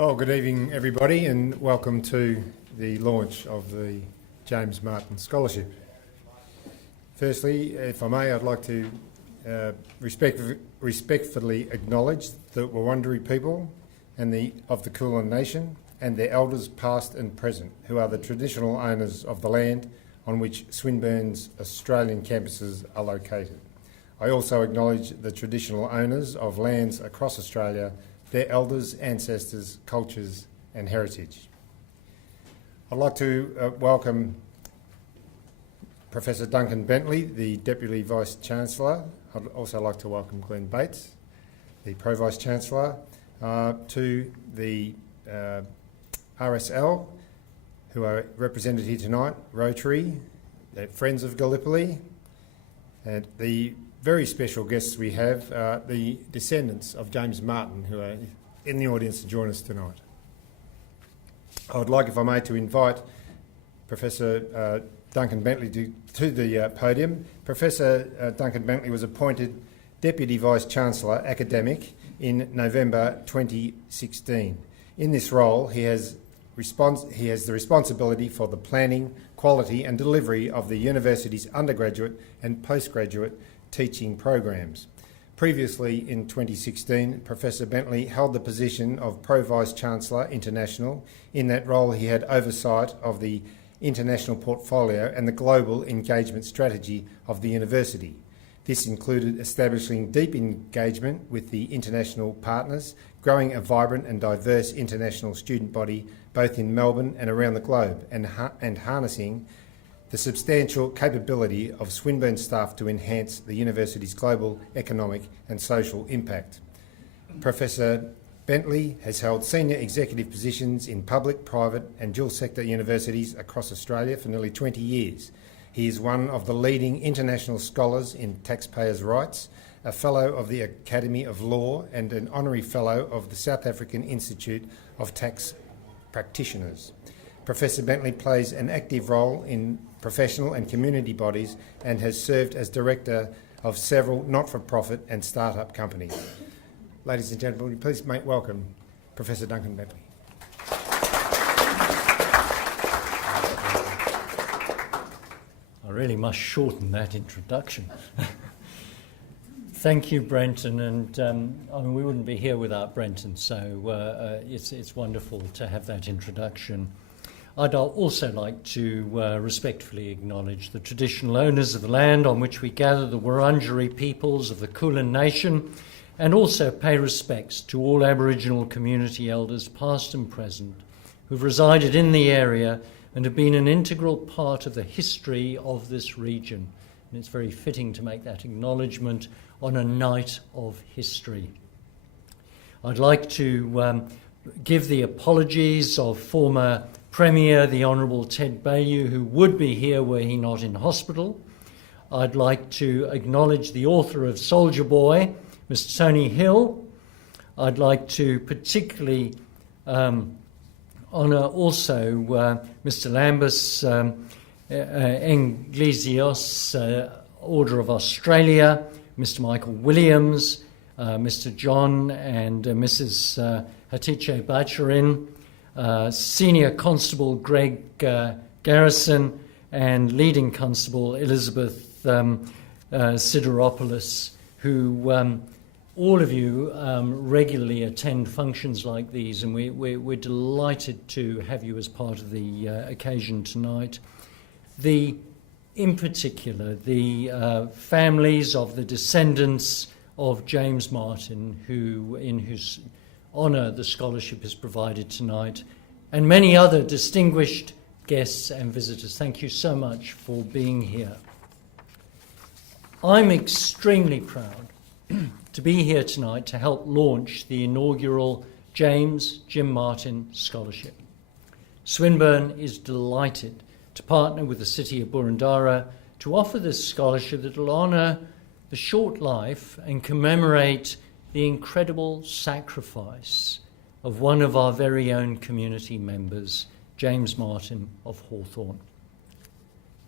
Well, good evening everybody and welcome to the launch of the James Martin Scholarship. Firstly, if I may, I'd like to respectfully acknowledge the Wurundjeri people and of the Kulin Nation and their elders past and present, who are the traditional owners of the land on which Swinburne's Australian campuses are located. I also acknowledge the traditional owners of lands across Australia, their elders, ancestors, cultures and heritage. I'd like to welcome Professor Duncan Bentley, the Deputy Vice-Chancellor. I'd also like to welcome Glenn Bates, the Pro-Vice-Chancellor, to the RSL, who are represented here tonight, Rotary, the Friends of Gallipoli, and the very special guests we have, the descendants of James Martin, who are in the audience to join us tonight. I would like, if I may, to invite Professor Duncan Bentley to the podium. Professor Duncan Bentley was appointed Deputy Vice-Chancellor Academic in November 2016. In this role, he has the responsibility for the planning, quality and delivery of the university's undergraduate and postgraduate teaching programs. Previously, in 2016, Professor Bentley held the position of Pro-Vice-Chancellor International. In that role, he had oversight of the international portfolio and the global engagement strategy of the university. This included establishing deep engagement with the international partners, growing a vibrant and diverse international student body both in Melbourne and around the globe, and harnessing the substantial capability of Swinburne staff to enhance the university's global economic and social impact. Professor Bentley has held senior executive positions in public, private and dual sector universities across Australia for nearly 20 years. He is one of the leading international scholars in taxpayers' rights, a fellow of the Academy of Law and an honorary fellow of the South African Institute of Tax Practitioners. Professor Bentley plays an active role in professional and community bodies and has served as director of several not-for-profit and start-up companies. Ladies and gentlemen, will you please make welcome Professor Duncan Bentley. I really must shorten that introduction. Thank you, Brenton, and I mean, we wouldn't be here without Brenton, so it's wonderful to have that introduction. I'd also like to respectfully acknowledge the traditional owners of the land on which we gather, the Wurundjeri peoples of the Kulin Nation, and also pay respects to all Aboriginal community elders, past and present, who've resided in the area and have been an integral part of the history of this region. And it's very fitting to make that acknowledgement on a night of history. I'd like to give the apologies of former Premier, the Honourable Ted Baillieu, who would be here were he not in hospital. I'd like to acknowledge the author of Soldier Boy, Mr. Tony Hill. I'd like to particularly honour also Mr. Lambus Englesios, Order of Australia, Mr. Michael Williams, Mr. John and Mrs. Hatice Bacharin, Senior Constable Greg Garrison and Leading Constable Elizabeth Sideropoulos, who all of you regularly attend functions like these, and we're delighted to have you as part of the occasion tonight. In particular, the families of the descendants of James Martin, in whose honour the scholarship is provided tonight, and many other distinguished guests and visitors. Thank you so much for being here. I'm extremely proud to be here tonight to help launch the inaugural James Jim Martin Scholarship. Swinburne is delighted to partner with the City of Boroondara to offer this scholarship that will honour the short life and commemorate the incredible sacrifice of one of our very own community members, James Martin of Hawthorn.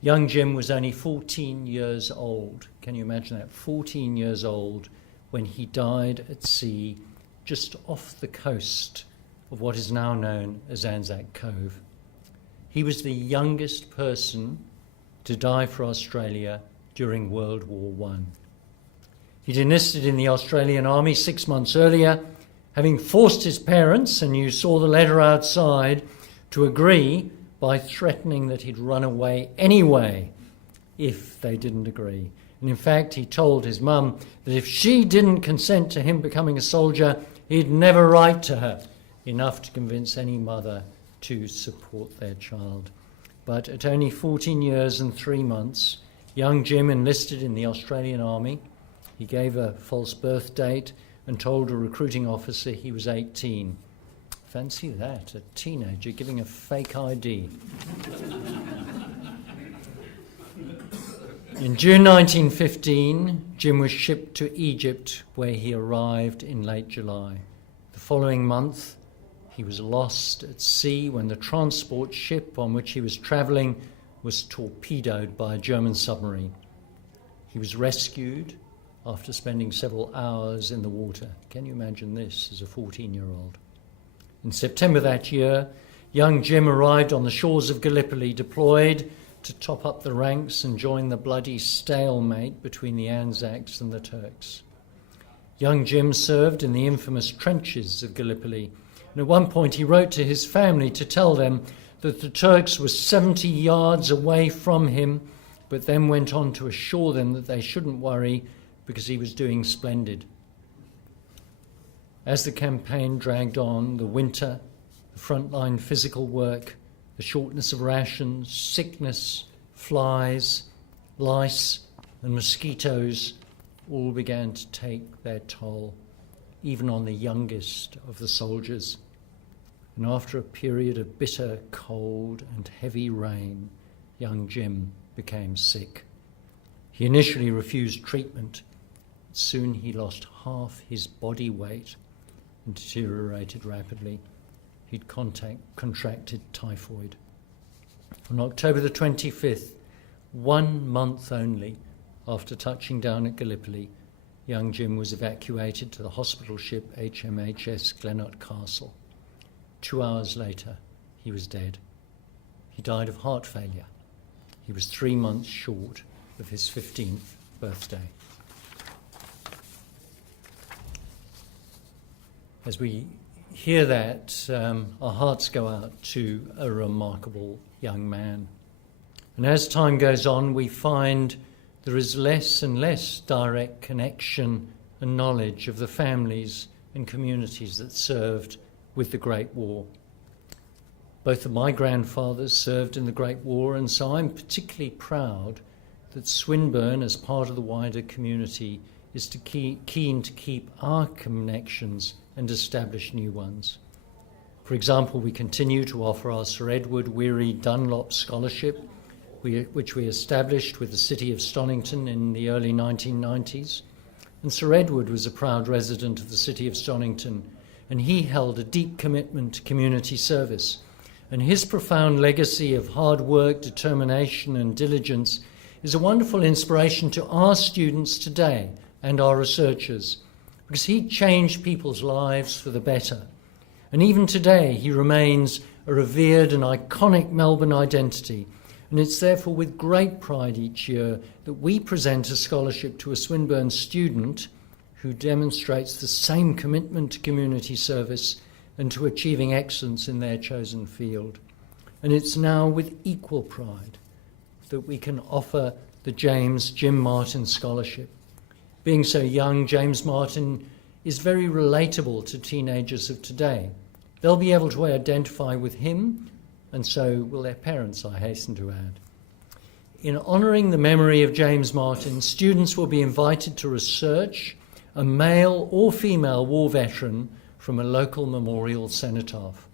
Young Jim was only 14 years old. Can you imagine that? 14 years old when he died at sea just off the coast of what is now known as Anzac Cove. He was the youngest person to die for Australia during World War I. He'd enlisted in the Australian Army 6 months earlier, having forced his parents, and you saw the letter outside, to agree by threatening that he'd run away anyway if they didn't agree. And in fact, he told his mum that if she didn't consent to him becoming a soldier, he'd never write to her, enough to convince any mother to support their child. But at only 14 years and 3 months, young Jim enlisted in the Australian Army. He gave a false birth date and told a recruiting officer he was 18. Fancy that, a teenager giving a fake ID. In June 1915, Jim was shipped to Egypt, where he arrived in late July. The following month, he was lost at sea when the transport ship on which he was travelling was torpedoed by a German submarine. He was rescued after spending several hours in the water. Can you imagine this as a 14-year-old? In September that year, young Jim arrived on the shores of Gallipoli, deployed to top up the ranks and join the bloody stalemate between the Anzacs and the Turks. Young Jim served in the infamous trenches of Gallipoli, and at one point he wrote to his family to tell them that the Turks were 70 yards away from him, but then went on to assure them that they shouldn't worry because he was doing splendid. As the campaign dragged on, the winter, the frontline physical work, the shortness of rations, sickness, flies, lice and mosquitoes all began to take their toll, even on the youngest of the soldiers. And after a period of bitter cold and heavy rain, young Jim became sick. He initially refused treatment. Soon he lost half his body weight and deteriorated rapidly. He'd contracted typhoid. On October the 25th, 1 month only after touching down at Gallipoli, young Jim was evacuated to the hospital ship HMHS Glenferrie Castle. 2 hours later, he was dead. He died of heart failure. He was 3 months short of his 15th birthday. As we hear that, our hearts go out to a remarkable young man. And as time goes on, we find there is less and less direct connection and knowledge of the families and communities that served with the Great War. Both of my grandfathers served in the Great War, and so I'm particularly proud that Swinburne, as part of the wider community, is keen to keep our connections and establish new ones. For example, we continue to offer our Sir Edward Weary Dunlop Scholarship, which we established with the City of Stonington in the early 1990s. And Sir Edward was a proud resident of the City of Stonington, and he held a deep commitment to community service. And his profound legacy of hard work, determination and diligence is a wonderful inspiration to our students today and our researchers, because he changed people's lives for the better. And even today, he remains a revered and iconic Melbourne identity. And it's therefore with great pride each year that we present a scholarship to a Swinburne student who demonstrates the same commitment to community service and to achieving excellence in their chosen field. And it's now with equal pride that we can offer the Jim Martin Scholarship. Being so young, James Martin is very relatable to teenagers of today. They'll be able to identify with him, and so will their parents, I hasten to add. In honouring the memory of James Martin, students will be invited to research a male or female war veteran from a local memorial cenotaph.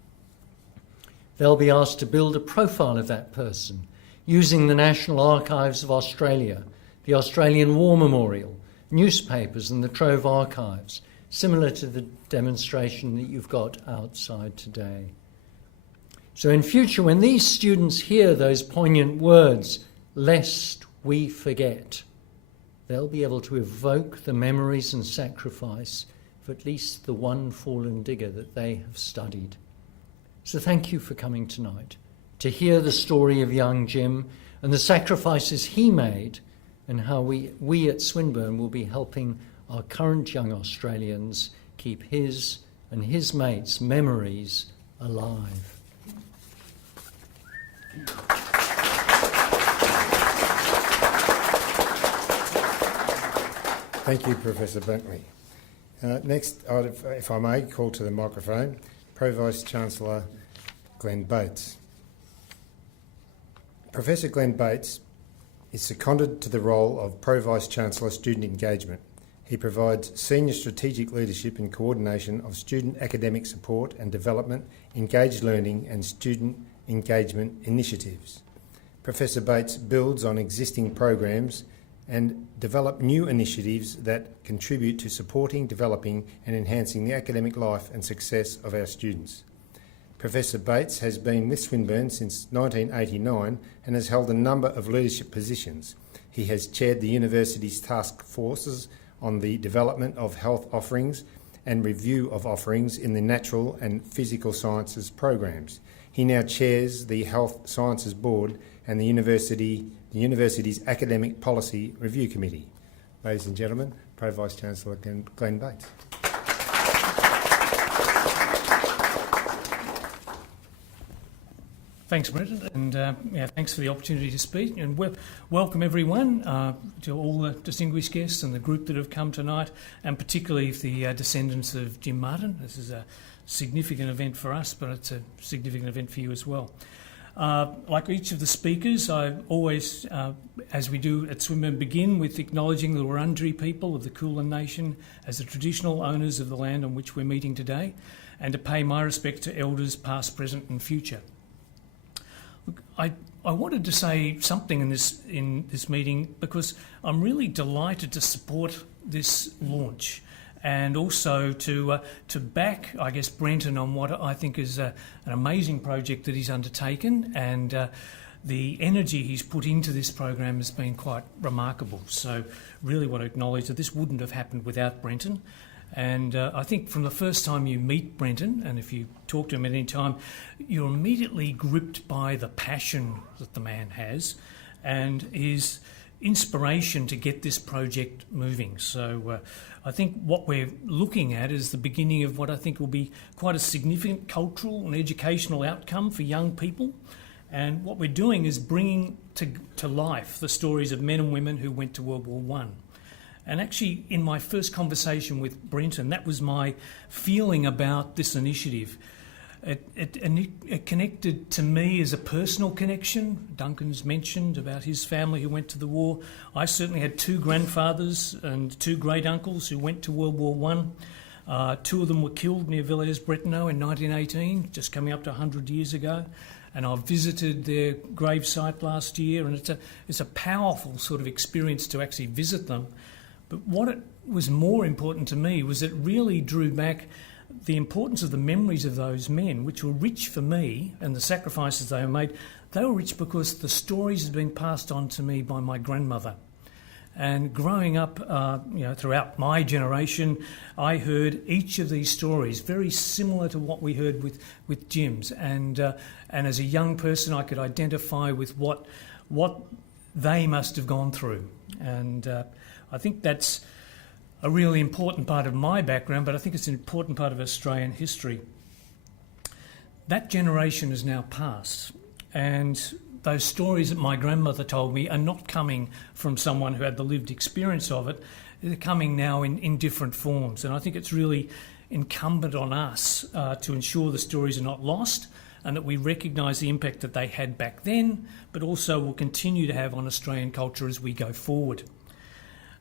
They'll be asked to build a profile of that person using the National Archives of Australia, the Australian War Memorial, newspapers and the Trove Archives, similar to the demonstration that you've got outside today. So in future, when these students hear those poignant words, lest we forget, they'll be able to evoke the memories and sacrifice of at least the one fallen digger that they have studied. So thank you for coming tonight to hear the story of young Jim and the sacrifices he made, and how we at Swinburne will be helping our current young Australians keep his and his mates' memories alive. Thank you, Professor Bentley. Next, if I may, call to the microphone Pro-Vice-Chancellor Glenn Bates. Professor Glenn Bates is seconded to the role of Pro-Vice-Chancellor Student Engagement. He provides senior strategic leadership and coordination of student academic support and development, engaged learning and student engagement initiatives. Professor Bates builds on existing programs and develop new initiatives that contribute to supporting, developing and enhancing the academic life and success of our students. Professor Bates has been with Swinburne since 1989 and has held a number of leadership positions. He has chaired the university's task forces on the development of health offerings and review of offerings in the natural and physical sciences programs. He now chairs the Health Sciences Board and the university's Academic Policy Review Committee. Ladies and gentlemen, Pro-Vice-Chancellor Glenn Bates. Thanks, Brenton, and thanks for the opportunity to speak. And welcome everyone to all the distinguished guests and the group that have come tonight, and particularly the descendants of Jim Martin. This is a significant event for us, but it's a significant event for you as well. Like each of the speakers, I always, as we do at Swinburne, begin with acknowledging the Wurundjeri people of the Kulin Nation as the traditional owners of the land on which we're meeting today, and to pay my respect to elders past, present and future. I wanted to say something in this meeting because I'm really delighted to support this launch, and also to back, I guess, Brenton on what I think is an amazing project that he's undertaken, and the energy he's put into this program has been quite remarkable. So really want to acknowledge that this wouldn't have happened without Brenton. And I think from the first time you meet Brenton, and if you talk to him at any time, you're immediately gripped by the passion that the man has and his inspiration to get this project moving. So I think what we're looking at is the beginning of what I think will be quite a significant cultural and educational outcome for young people. And what we're doing is bringing to life the stories of men and women who went to World War I. And actually, in my first conversation with Brenton, that was my feeling about this initiative. It connected to me as a personal connection. Duncan's mentioned about his family who went to the war. I certainly had two grandfathers and two great uncles who went to World War I. Two of them were killed near Villers-Bretonneux in 1918, just coming up to 100 years ago. And I visited their gravesite last year, and it's a powerful sort of experience to actually visit them. But what it was more important to me was it really drew back the importance of the memories of those men, which were rich for me, and the sacrifices they made. They were rich because the stories had been passed on to me by my grandmother. And growing up, throughout my generation, I heard each of these stories very similar to what we heard with Jim's. And as a young person, I could identify with what they must have gone through. And I think that's a really important part of my background, but I think it's an important part of Australian history. That generation is now past, and those stories that my grandmother told me are not coming from someone who had the lived experience of it. They're coming now in different forms, and I think it's really incumbent on us to ensure the stories are not lost and that we recognise the impact that they had back then, but also will continue to have on Australian culture as we go forward.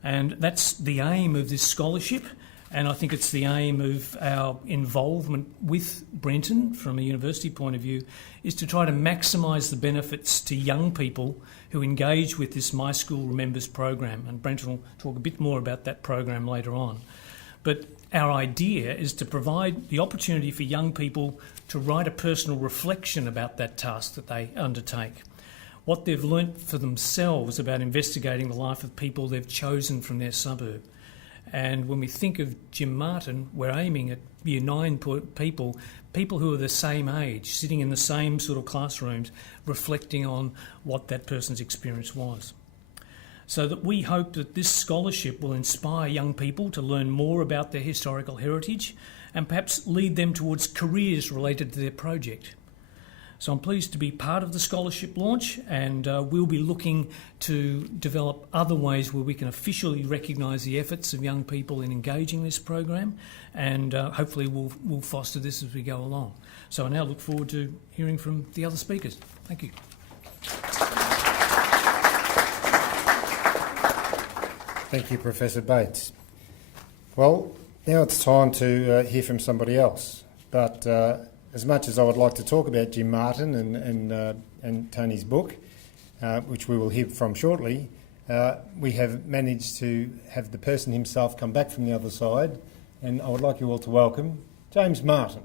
And that's the aim of this scholarship, and I think it's the aim of our involvement with Brenton from a university point of view, is to try to maximise the benefits to young people who engage with this My School Remembers program, and Brenton will talk a bit more about that program later on. But our idea is to provide the opportunity for young people to write a personal reflection about that task that they undertake, what they've learnt for themselves about investigating the life of people they've chosen from their suburb, And when we think of Jim Martin, we're aiming at Year 9 people who are the same age, sitting in the same sort of classrooms, reflecting on what that person's experience was. So that we hope that this scholarship will inspire young people to learn more about their historical heritage and perhaps lead them towards careers related to their project. So I'm pleased to be part of the scholarship launch, and we'll be looking to develop other ways where we can officially recognise the efforts of young people in engaging this program, and hopefully we'll foster this as we go along. So I now look forward to hearing from the other speakers. Thank you. Thank you, Professor Bates. Well, now it's time to hear from somebody else, but as much as I would like to talk about Jim Martin and Tony's book, which we will hear from shortly, we have managed to have the person himself come back from the other side, and I would like you all to welcome James Martin.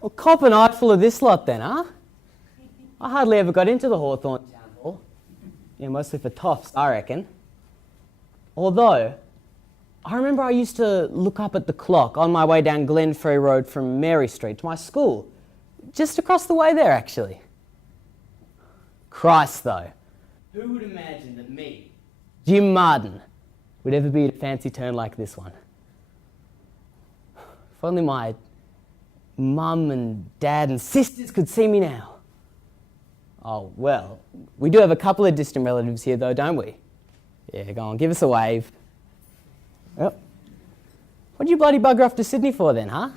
Well, cop an eye full of this lot then, huh? I hardly ever got into the Hawthorn Town Hall. Yeah, mostly for toffs, I reckon. Although, I remember I used to look up at the clock on my way down Glenferrie Road from Mary Street to my school. Just across the way there, actually. Christ, though. Who would imagine that me, Jim Martin, would ever be at a fancy turn like this one? If only my mum and dad and sisters could see me now. Oh, well, we do have a couple of distant relatives here though, don't we? Yeah, go on, give us a wave. Well, what'd you bloody bugger off to Sydney for then, huh?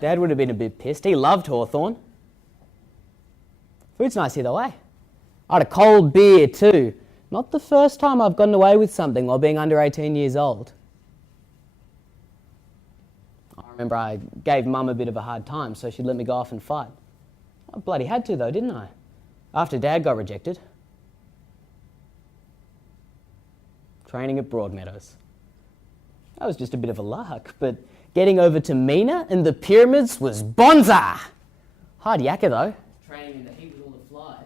Dad would have been a bit pissed. He loved Hawthorn. Food's nice here though, eh? I had a cold beer too. Not the first time I've gotten away with something while being under 18 years old. I remember I gave Mum a bit of a hard time, so she'd let me go off and fight. I bloody had to though, didn't I? After Dad got rejected. Training at Broadmeadows. That was just a bit of a lark, but getting over to Mina and the pyramids was bonza! Hard yakka though. Training in the heat with all the flies.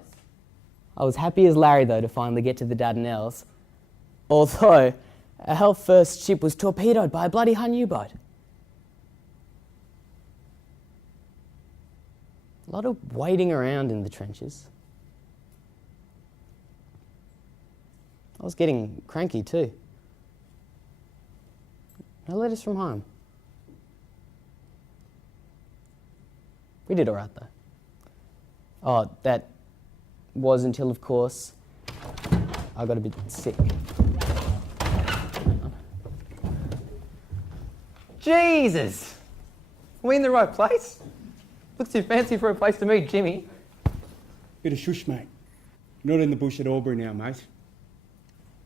I was happy as Larry though to finally get to the Dardanelles. Although, our first ship was torpedoed by a bloody Hun U-boat. A lot of waiting around in the trenches. I was getting cranky too. No letters from home. We did all right though. Oh, that was until, of course, I got a bit sick. Jesus! Are we in the right place? Looks too fancy for a place to meet Jimmy. Bit of shush, mate. Not in the bush at Albury now, mate.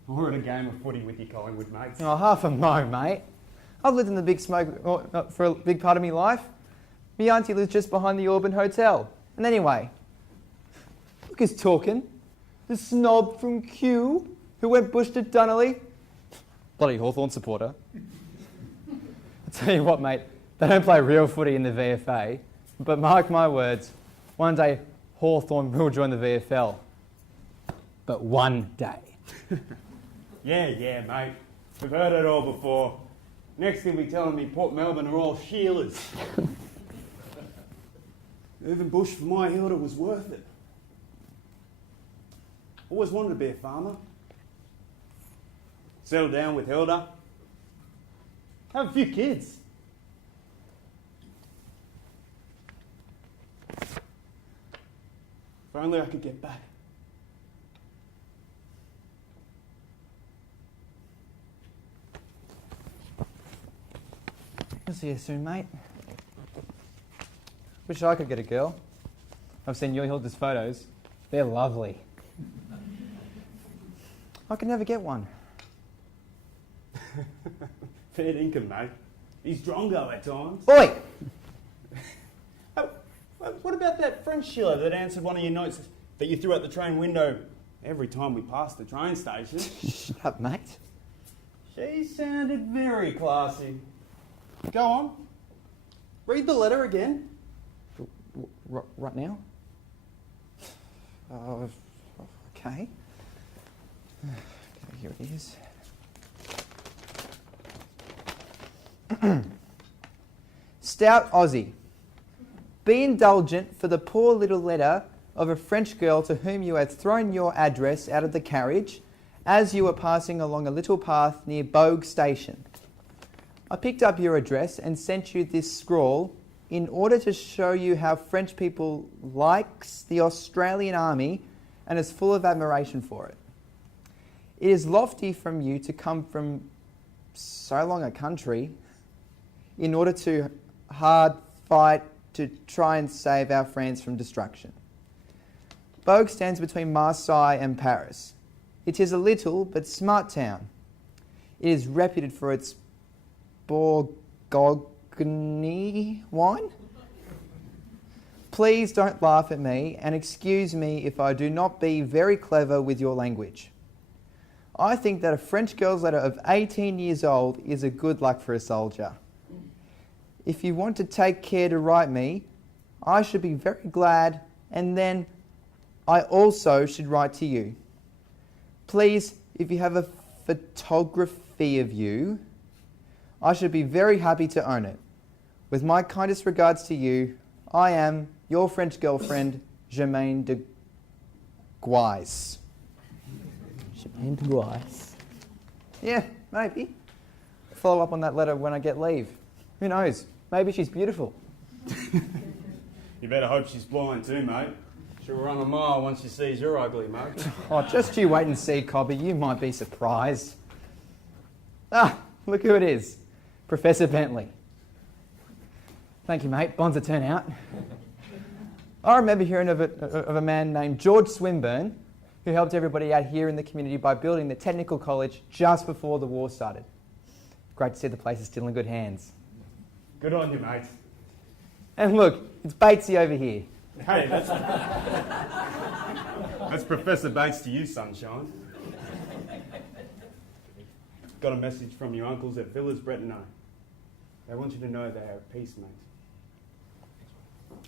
Or at a game of footy with your Collingwood mates. Oh, half a mo, mate. I've lived in the big smoke for a big part of my life. My auntie lives just behind the Auburn Hotel. And anyway, look who's talking. The snob from Kew who went bush to Dunolly. Bloody Hawthorn supporter. I'll tell you what, mate, they don't play real footy in the VFA. But mark my words, one day Hawthorn will join the VFL. But one day. Yeah, mate. We've heard it all before. Next thing we telling me Port Melbourne are all Sheilas. Moving bush for my Hilda was worth it. Always wanted to be a farmer. Settle down with Hilda. Have a few kids. If only I could get back. I'll see you soon, mate. Wish I could get a girl. I've seen your Hilda's photos. They're lovely. I can never get one. Fair income, mate. He's drongo at times. Oi! What about that French Sheila that answered one of your notes that you threw out the train window every time we passed the train station? Shut up, mate. She sounded very classy. Go on. Read the letter again. Right now? Okay. Here it is. Stout Aussie. Be indulgent for the poor little letter of a French girl to whom you had thrown your address out of the carriage as you were passing along a little path near Bogue Station. I picked up your address and sent you this scrawl in order to show you how French people likes the Australian Army and is full of admiration for it. It is lofty from you to come from so long a country in order to hard fight to try and save our France from destruction. Bogue stands between Marseille and Paris. It is a little but smart town. It is reputed for its Bourgogne wine. Please don't laugh at me and excuse me if I do not be very clever with your language. I think that a French girl's letter of 18 years old is a good luck for a soldier. If you want to take care to write me, I should be very glad, and then I also should write to you. Please, if you have a photography of you, I should be very happy to own it. With my kindest regards to you, I am your French girlfriend, Germaine de Guise. Germaine de Guise. Yeah, maybe. Follow up on that letter when I get leave. Who knows? Maybe she's beautiful. You better hope she's blind too, mate. She'll run a mile once she sees you're ugly, mate. Oh, just you wait and see, Cobby. You might be surprised. Ah, look who it is. Professor Bentley. Thank you, mate. Bonds a turnout. I remember hearing of a man named George Swinburne who helped everybody out here in the community by building the technical college just before the war started. Great to see the place is still in good hands. Good on you, mate. And look, it's Batesy over here. Hey, that's Professor Bates to you, sunshine. Got a message from your uncles at Villas Breton. They want you to know they are at peace, mate.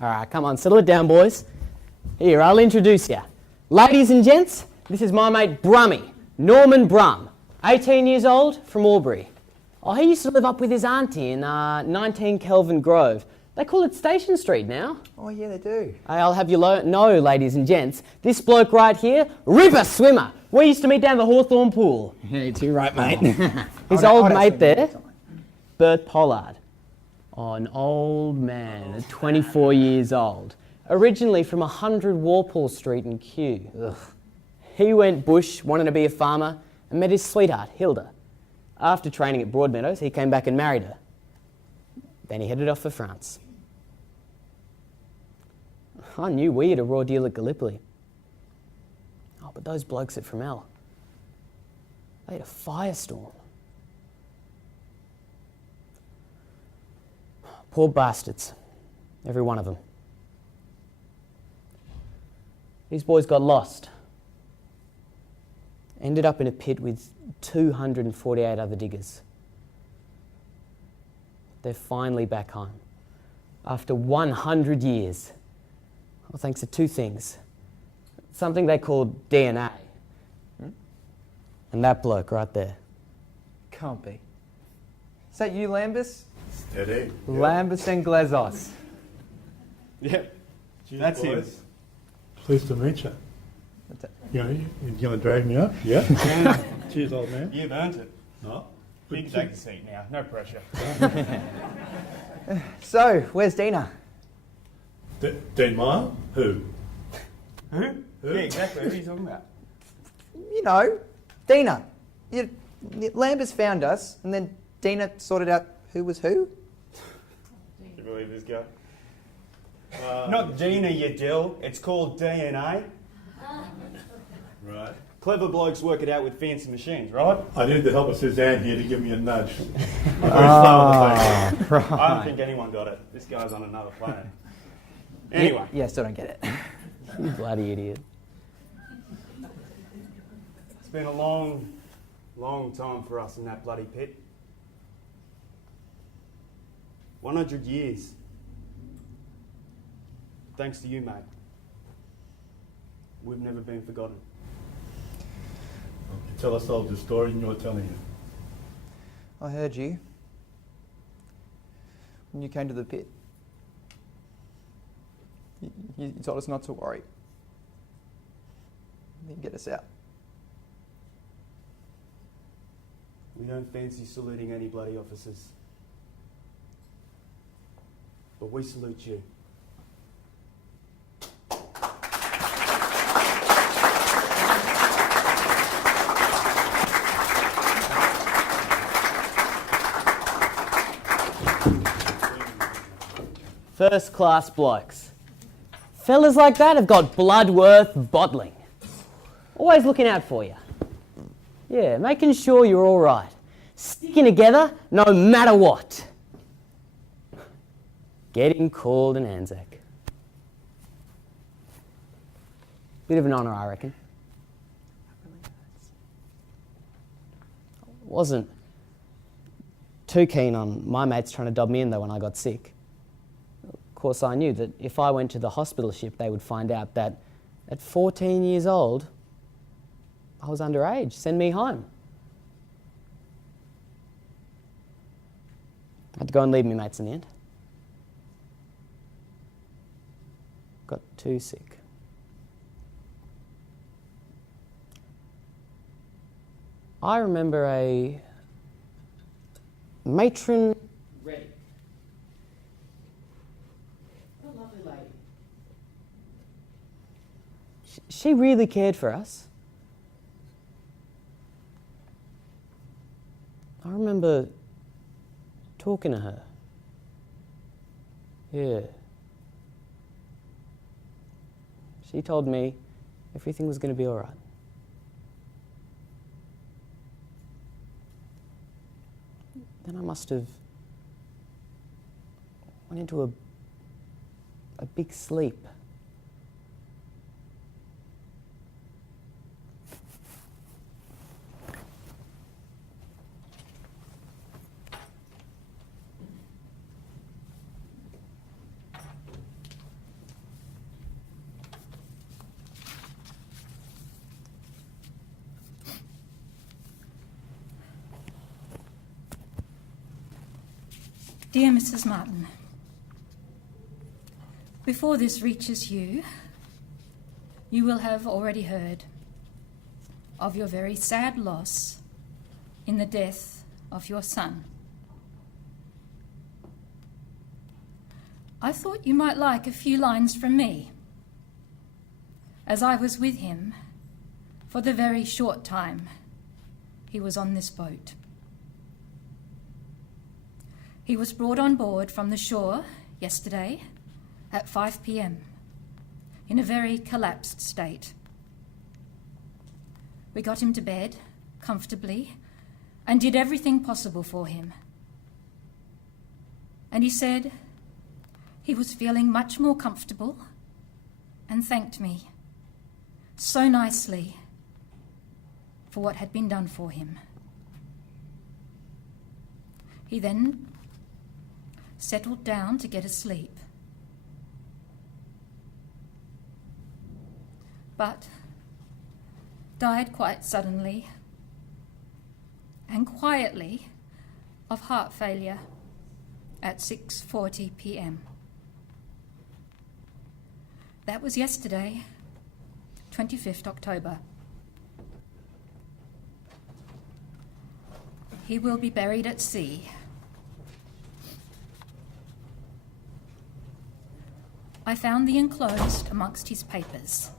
All right, come on, settle it down, boys. Here, I'll introduce you. Ladies and gents, this is my mate Brummy, Norman Brum, 18 years old, from Albury. Oh, he used to live up with his auntie in 19 Kelvin Grove. They call it Station Street now. Oh, yeah, they do. I'll have you know, ladies and gents, this bloke right here, ripper swimmer. We used to meet down the Hawthorn pool. Yeah, you're too right, mate. His old mate there, Bert Pollard. Oh, an old man at 24 years old. Originally from 100 Walpole Street in Kew. Ugh. He went bush, wanting to be a farmer, and met his sweetheart, Hilda. After training at Broadmeadows, he came back and married her. Then he headed off for France. I knew we had a raw deal at Gallipoli. Oh, but those blokes at Fromell, they had a firestorm. Poor bastards, every one of them. These boys got lost. Ended up in a pit with 248 other diggers. They're finally back home. After 100 years. Well, thanks to two things. Something they called DNA. And that bloke right there. Can't be. Is that you, Lambus? Steady. Lambus and Glazos. Yep. Cheers, That's him. boys. Pleased to meet you. What's that? You know, you're going to drag me up? Yeah. Cheers, old man. You've earned it. No. Big take a seat now. No pressure. So, where's Dina? Dean Meyer? Who? Who? Yeah, exactly. Who are you talking about? You know, Dina. Lambus found us, and then Dina sorted out who was who. Can you believe this guy? Not Dina, you dill. It's called DNA. Right. Clever blokes work it out with fancy machines, right? I need the help of Suzanne here to give me a nudge. I'm very slow at the Right. I don't think anyone got it. This guy's on another planet. Anyway. Yeah, still don't get it. You bloody idiot. It's been a long, long time for us in that bloody pit. 100 years. Thanks to you, mate. We've never been forgotten. You tell us all the story and you're telling it. I heard you when you came to the pit. You told us not to worry. Then get us out. We don't fancy saluting any bloody officers. But we salute you. First class blokes. Fellas like that have got blood worth bottling. Always looking out for you. Yeah, making sure you're all right. Sticking together no matter what. Getting called an Anzac. Bit of an honour, I reckon. Wasn't too keen on my mates trying to dob me in though when I got sick. Of course, I knew that if I went to the hospital ship, they would find out that at 14 years old, I was underage. Send me home. I had to go and leave me mates in the end. Got too sick. I remember a matron Reddy. A lovely lady. She really cared for us. I remember talking to her. Yeah. She told me everything was going to be all right. Then I must have went into a big sleep. Dear Mrs. Martin, before this reaches you, you will have already heard of your very sad loss in the death of your son. I thought you might like a few lines from me, as I was with him for the very short time he was on this boat. He was brought on board from the shore yesterday at 5 p.m. in a very collapsed state. We got him to bed comfortably and did everything possible for him. And he said he was feeling much more comfortable and thanked me so nicely for what had been done for him. He then settled down to get asleep. But died quite suddenly and quietly of heart failure at 6:40 p.m. That was yesterday, 25th October. He will be buried at sea. I found the enclosed amongst his papers.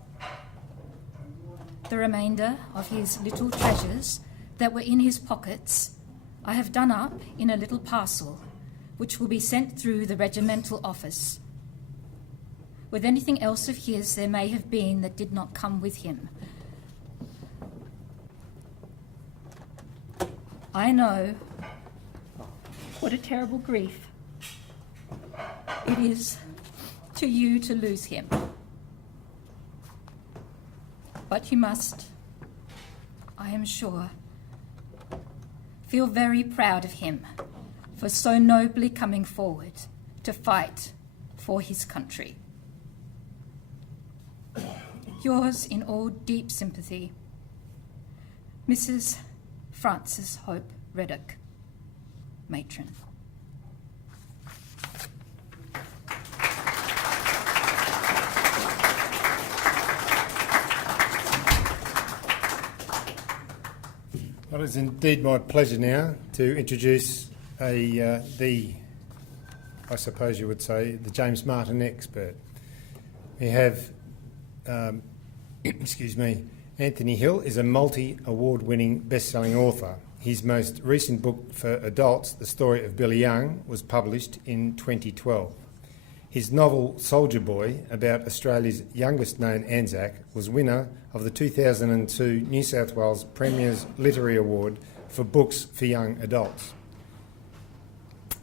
The remainder of his little treasures that were in his pockets I have done up in a little parcel, which will be sent through the regimental office, with anything else of his there may have been that did not come with him. I know what a terrible grief it is to you to lose him. But you must, I am sure, feel very proud of him for so nobly coming forward to fight for his country. Yours in all deep sympathy, Mrs. Frances Hope Reddock, matron. Well, it's indeed my pleasure now to introduce I suppose you would say, the James Martin expert. We have, Anthony Hill is a multi-award-winning best-selling author. His most recent book for adults, The Story of Billy Young, was published in 2012. His novel Soldier Boy, about Australia's youngest known Anzac, was winner of the 2002 New South Wales Premier's Literary Award for books for young adults.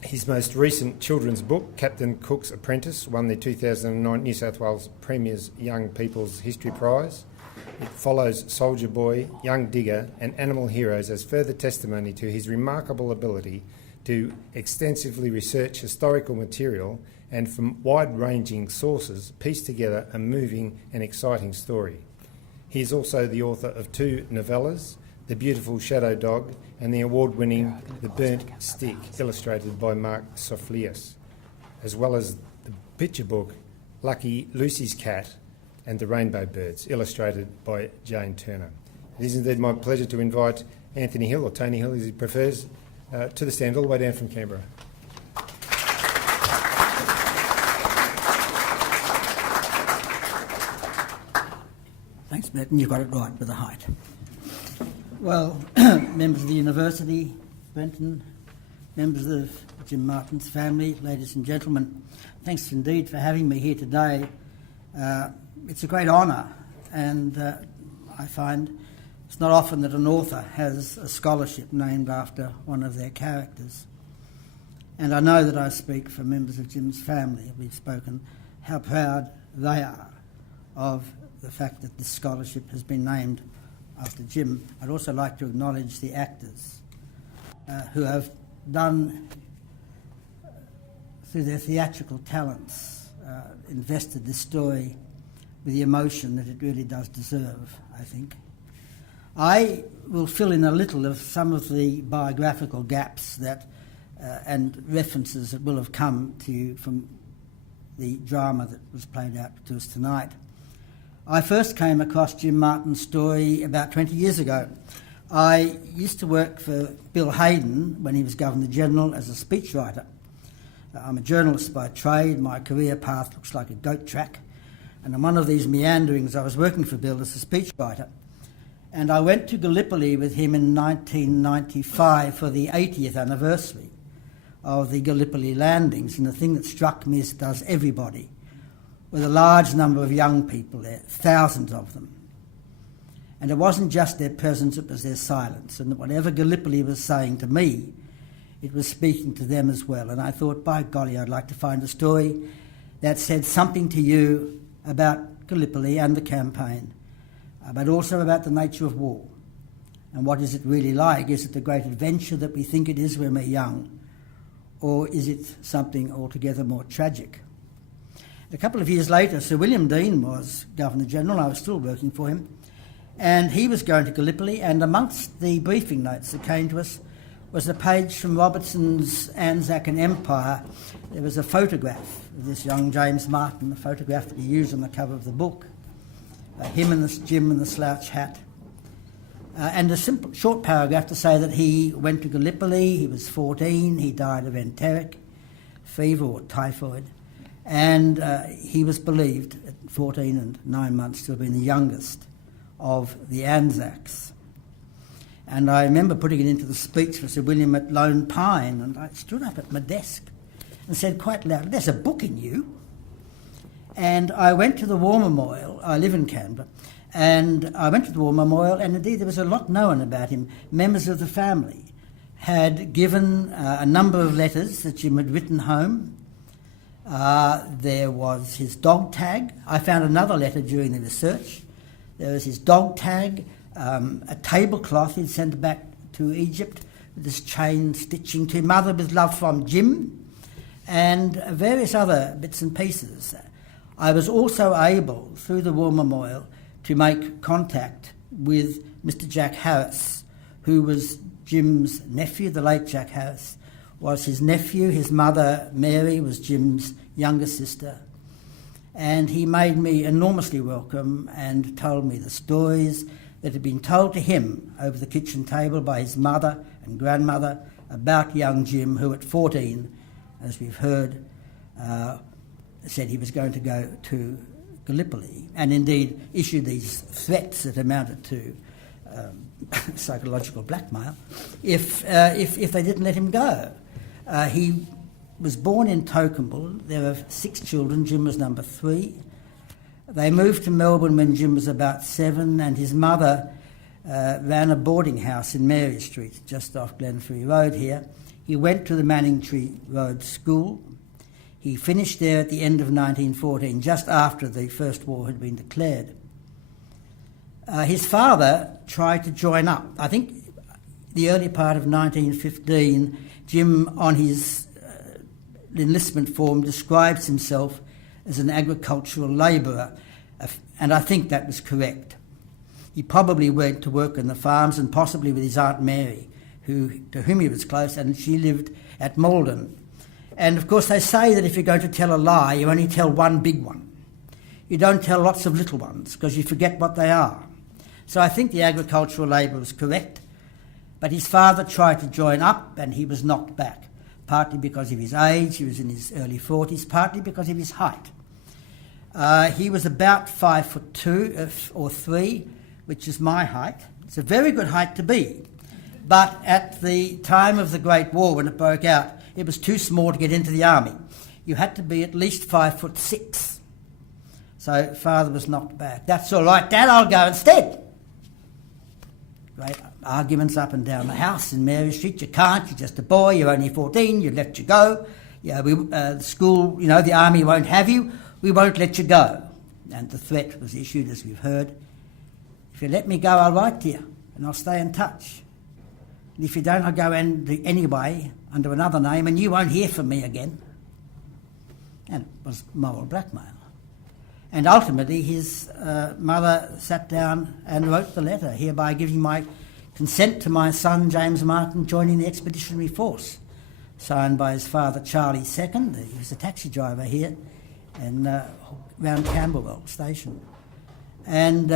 His most recent children's book, Captain Cook's Apprentice, won the 2009 New South Wales Premier's Young People's History Prize. It follows Soldier Boy, Young Digger and Animal Heroes as further testimony to his remarkable ability to extensively research historical material and from wide-ranging sources piece together a moving and exciting story. He is also the author of 2 novellas, The Beautiful Shadow Dog and the award-winning The Burnt Stick, illustrated by Mark Soflius, as well as the picture book Lucky Lucy's Cat and the Rainbow Birds, illustrated by Jane Turner. It is indeed my pleasure to invite Anthony Hill, or Tony Hill as he prefers, to the stand all the way down from Canberra. Thanks, Burton. You got it right with the height. Well, members of the university, Brenton, members of Jim Martin's family, ladies and gentlemen, thanks indeed for having me here today. It's a great honour, and I find it's not often that an author has a scholarship named after one of their characters. And I know that I speak for members of Jim's family. We've spoken how proud they are of the fact that this scholarship has been named after Jim. I'd also like to acknowledge the actors who have done, through their theatrical talents, invested this story with the emotion that it really does deserve, I think. I will fill in a little of some of the biographical gaps that and references that will have come to you from the drama that was played out to us tonight. I first came across Jim Martin's story about 20 years ago. I used to work for Bill Hayden when he was Governor-General as a speechwriter. I'm a journalist by trade. My career path looks like a goat track. And in one of these meanderings, I was working for Bill as a speechwriter. And I went to Gallipoli with him in 1995 for the 80th anniversary of the Gallipoli landings. And the thing that struck me, as it does everybody, with a large number of young people there, thousands of them. And it wasn't just their presence, it was their silence. And whatever Gallipoli was saying to me, it was speaking to them as well. And I thought, by golly, I'd like to find a story that said something to you about Gallipoli and the campaign, but also about the nature of war. And what is it really like? Is it the great adventure that we think it is when we're young? Or is it something altogether more tragic? A couple of years later, Sir William Dean was Governor-General. I was still working for him. And he was going to Gallipoli, and amongst the briefing notes that came to us was a page from Robertson's Anzac and Empire. There was a photograph of this young James Martin, the photograph that he used on the cover of the book. Him and this Jim in the slouch hat. And a simple, short paragraph to say that he went to Gallipoli, he was 14, he died of enteric fever or typhoid. And he was believed at 14 and 9 months to have been the youngest of the Anzacs. And I remember putting it into the speech for Sir William at Lone Pine, and I stood up at my desk and said quite loud, "There's a book in you." And I went to the War Memorial. I live in Canberra. And I went to the War Memorial, and indeed there was a lot known about him. Members of the family had given a number of letters that Jim had written home. There was his dog tag. I found another letter during the research. There was his dog tag, a tablecloth he'd sent back to Egypt with this chain stitching to "Mother with love from Jim," and various other bits and pieces. I was also able, through the War Memorial, to make contact with Mr. Jack Harris, who was Jim's nephew. The late Jack Harris was his nephew. His mother, Mary, was Jim's younger sister. And he made me enormously welcome and told me the stories that had been told to him over the kitchen table by his mother and grandmother about young Jim, who at 14, as we've heard, said he was going to go to Gallipoli, and indeed issued these threats that amounted to psychological blackmail if they didn't let him go. He was born in Tocumwal. There were 6 children. Jim was number 3. They moved to Melbourne when Jim was about 7, and his mother ran a boarding house in Mary Street, just off Glenferrie Road here. He went to the Manningtree Road School. He finished there at the end of 1914, just after the First War had been declared. His father tried to join up. I think the early part of 1915, Jim, on his enlistment form, describes himself as an agricultural labourer, and I think that was correct. He probably went to work in the farms, and possibly with his Aunt Mary, to whom he was close, and she lived at Malden. And of course they say that if you're going to tell a lie, you only tell one big one. You don't tell lots of little ones, because you forget what they are. So I think the agricultural labour was correct, but his father tried to join up and he was knocked back, partly because of his age, he was in his early 40s, partly because of his height. He was about 5'2" or 3", which is my height. It's a very good height to be, but at the time of the Great War, when it broke out, it was too small to get into the army. You had to be at least 5'6". So father was knocked back. That's all right, Dad, I'll go instead. Great arguments up and down the house in Mary Street. You can't, you're just a boy, you're only 14, you've let you go. Yeah, the school, the army won't have you, we won't let you go. And the threat was issued, as we've heard. If you let me go, I'll write to you and I'll stay in touch. And if you don't, I'll go anyway under another name and you won't hear from me again. And it was moral blackmail. And ultimately his mother sat down and wrote the letter, hereby giving my consent to my son James Martin joining the expeditionary force, signed by his father Charlie II. He was a taxi driver here and around Camberwell station. And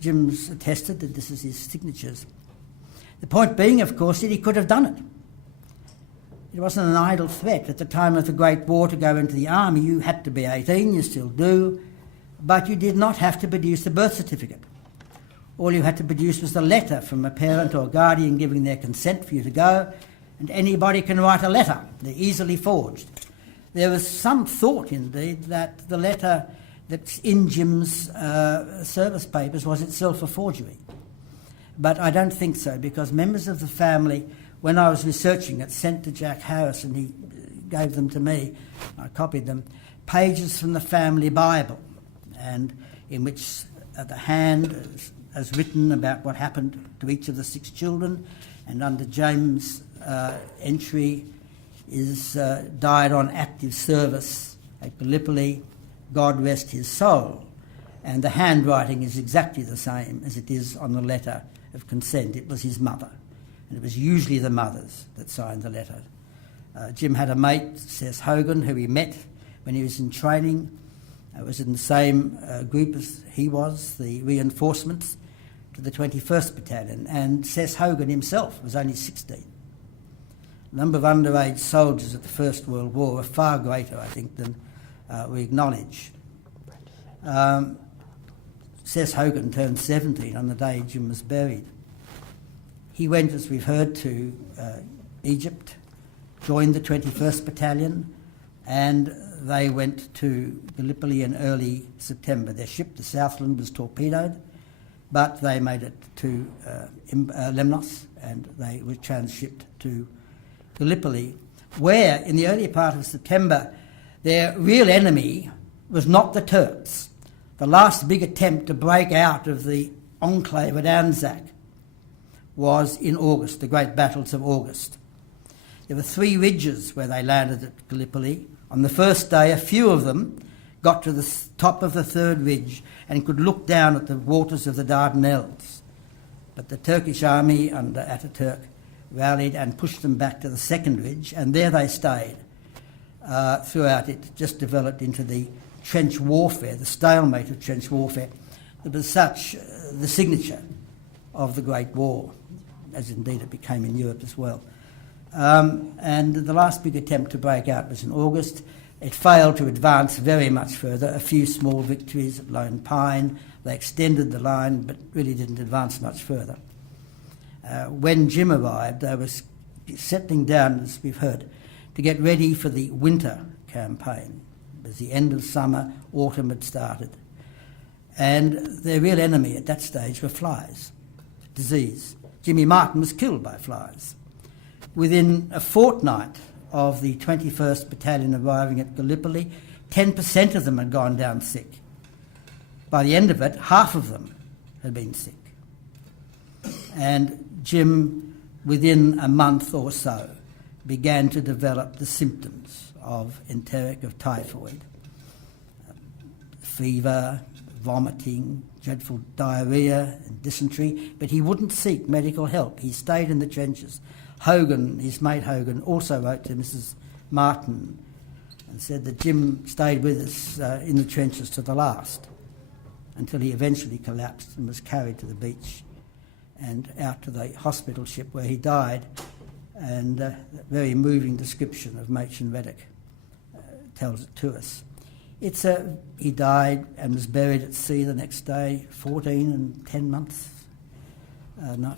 Jim's attested that this is his signatures. The point being, of course, that he could have done it. It wasn't an idle threat. At the time of the Great War to go into the army, you had to be 18, you still do, but you did not have to produce a birth certificate. All you had to produce was a letter from a parent or guardian giving their consent for you to go, and anybody can write a letter. They're easily forged. There was some thought, indeed, that the letter that's in Jim's service papers was itself a forgery. But I don't think so, because members of the family, when I was researching it, sent to Jack Harris, and he gave them to me, I copied them, pages from the family Bible, and in which the hand has written about what happened to each of the 6 children, and under James' entry is died on active service at Gallipoli, God rest his soul. And the handwriting is exactly the same as it is on the letter of consent. It was his mother, and it was usually the mothers that signed the letter. Jim had a mate, Seth Hogan, who he met when he was in training. Was in the same group as he was, the reinforcements to the 21st Battalion, and Seth Hogan himself was only 16. The number of underage soldiers at the First World War were far greater, I think, than we acknowledge. Seth Hogan turned 17 on the day Jim was buried. He went, as we've heard, to Egypt, joined the 21st Battalion, and they went to Gallipoli in early September. Their ship, the Southland, was torpedoed, but they made it to Lemnos, and they were transshipped to Gallipoli, where, in the early part of September, their real enemy was not the Turks. The last big attempt to break out of the enclave at Anzac was in August, the great battles of August. There were 3 ridges where they landed at Gallipoli. On the first day, a few of them got to the top of the 3rd ridge and could look down at the waters of the Dardanelles. But the Turkish army under Ataturk rallied and pushed them back to the second ridge, and there they stayed throughout. It just developed into the trench warfare, the stalemate of trench warfare that was such the signature of the Great War, as indeed it became in Europe as well. And the last big attempt to break out was in August. It failed to advance very much further. A few small victories at Lone Pine. They extended the line, but really didn't advance much further. When Jim arrived, they were settling down, as we've heard, to get ready for the winter campaign. It was the end of summer, autumn had started. And their real enemy at that stage were flies, disease. Jimmy Martin was killed by flies. Within a fortnight of the 21st Battalion arriving at Gallipoli, 10% of them had gone down sick. By the end of it, half of them had been sick. And Jim, within a month or so, began to develop the symptoms of enteric, of typhoid. Fever, vomiting, dreadful diarrhoea and dysentery, but he wouldn't seek medical help. He stayed in the trenches. Hogan, his mate Hogan, also wrote to Mrs. Martin and said that Jim stayed with us in the trenches to the last, until he eventually collapsed and was carried to the beach and out to the hospital ship where he died. And that very moving description of Machen Reddick tells it to us. He died and was buried at sea the next day, 14 and 10 months,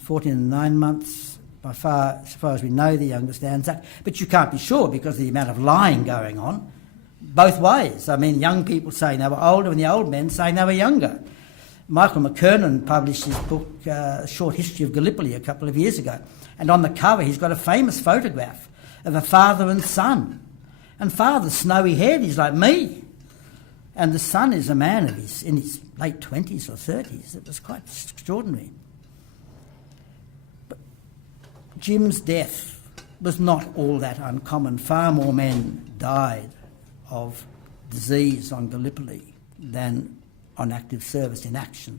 14 and 9 months, as far as we know, the understands that. But you can't be sure because of the amount of lying going on both ways. I mean, young people saying they were older and the old men saying they were younger. Michael McKernan published his book, Short History of Gallipoli, a couple of years ago. And on the cover, he's got a famous photograph of a father and son. And father's snowy-haired, he's like me. And the son is a man in his late 20s or 30s. It was quite extraordinary. But Jim's death was not all that uncommon. Far more men died of disease on Gallipoli than on active service in action.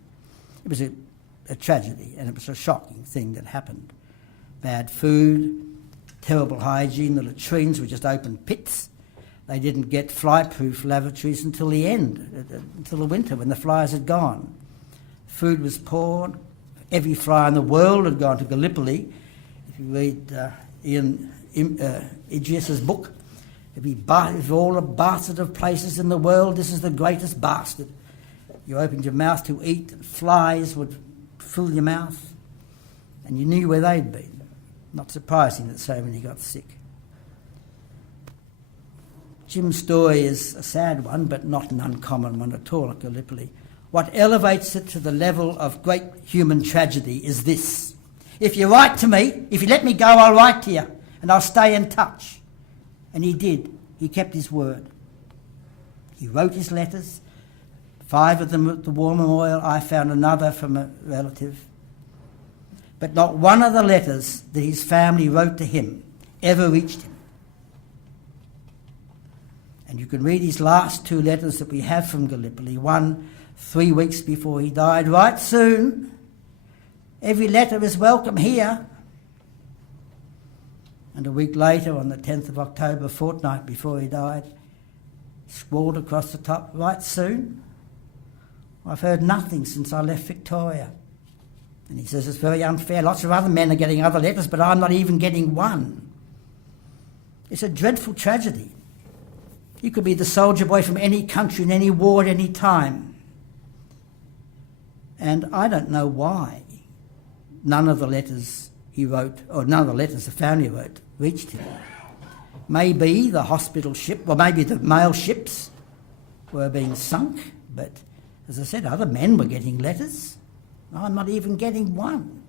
It was a tragedy, and it was a shocking thing that happened. Bad food, terrible hygiene, the latrines were just open pits. They didn't get fly-proof lavatories until the end, until the winter when the flies had gone. Food was poor. Every fly in the world had gone to Gallipoli. If you read Ian Idris's book, of all the bastard of places in the world, this is the greatest bastard. You opened your mouth to eat, and flies would fill your mouth, and you knew where they'd been. Not surprising that so many got sick. Jim's story is a sad one, but not an uncommon one at all at Gallipoli. What elevates it to the level of great human tragedy is this. If you write to me, if you let me go, I'll write to you, and I'll stay in touch. And he did. He kept his word. He wrote his letters, 5 of them at the War Memorial. I found another from a relative. But not one of the letters that his family wrote to him ever reached him. And you can read his last 2 letters that we have from Gallipoli, one 3 weeks before he died. Write soon. Every letter is welcome here. And a week later, on the 10th of October, a fortnight before he died, scrawled across the top, write soon. I've heard nothing since I left Victoria. And he says it's very unfair. Lots of other men are getting other letters, but I'm not even getting one. It's a dreadful tragedy. You could be the soldier boy from any country, in any war, at any time. And I don't know why none of the letters he wrote, or none of the letters the family wrote, reached him. Maybe the hospital ship, or maybe the mail ships were being sunk, but as I said, other men were getting letters. I'm not even getting one.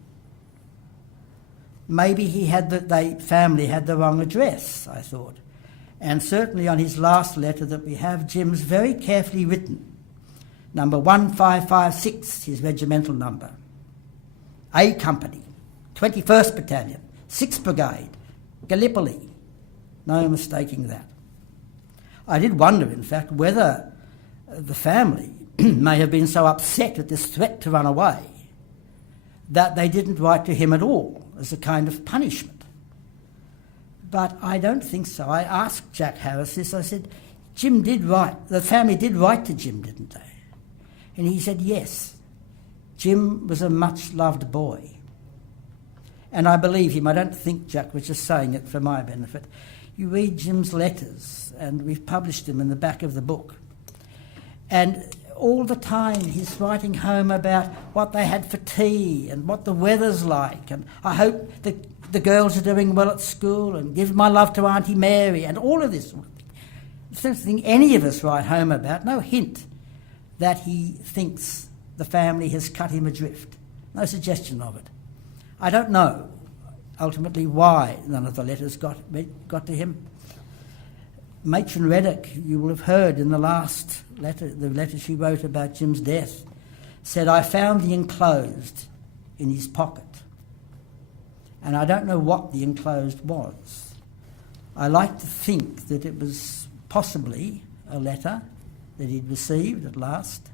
Maybe the family had the wrong address, I thought. And certainly on his last letter that we have, Jim's very carefully written. Number 1556, his regimental number. A Company, 21st Battalion, 6th Brigade, Gallipoli. No mistaking that. I did wonder, in fact, whether the family may have been so upset at this threat to run away that they didn't write to him at all as a kind of punishment. But I don't think so. I asked Jack Harris this. I said, Jim did write, the family did write to Jim, didn't they? And he said, yes. Jim was a much-loved boy. And I believe him. I don't think Jack was just saying it for my benefit. You read Jim's letters, and we've published them in the back of the book. And all the time he's writing home about what they had for tea and what the weather's like, and I hope that the girls are doing well at school, and give my love to Auntie Mary, and all of this sort of thing. It's something any of us write home about. No hint that he thinks the family has cut him adrift. No suggestion of it. I don't know ultimately why none of the letters got to him. Matron Reddock, you will have heard in the last letter, the letter she wrote about Jim's death, said, I found the enclosed in his pocket. And I don't know what the enclosed was. I like to think that it was possibly a letter that he'd received at last,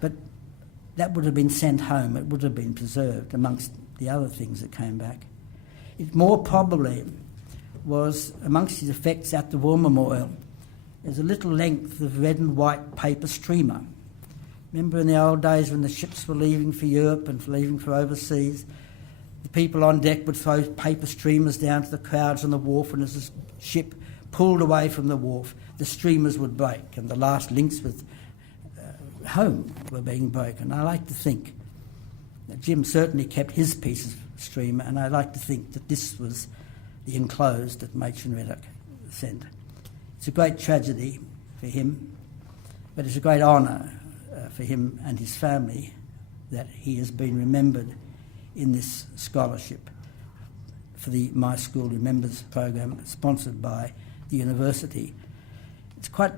but that would have been sent home. It would have been preserved amongst the other things that came back. It more probably was amongst his effects at the War Memorial. There's a little length of red and white paper streamer. Remember in the old days when the ships were leaving for Europe and leaving for overseas, the people on deck would throw paper streamers down to the crowds on the wharf, and as the ship pulled away from the wharf, the streamers would break, and the last links with home were being broken. I like to think that Jim certainly kept his piece of streamer, and I like to think that this was the enclosed that Matron Reddock sent. It's a great tragedy for him, but it's a great honour for him and his family that he has been remembered in this scholarship for the My School Remembers program sponsored by the university. It's quite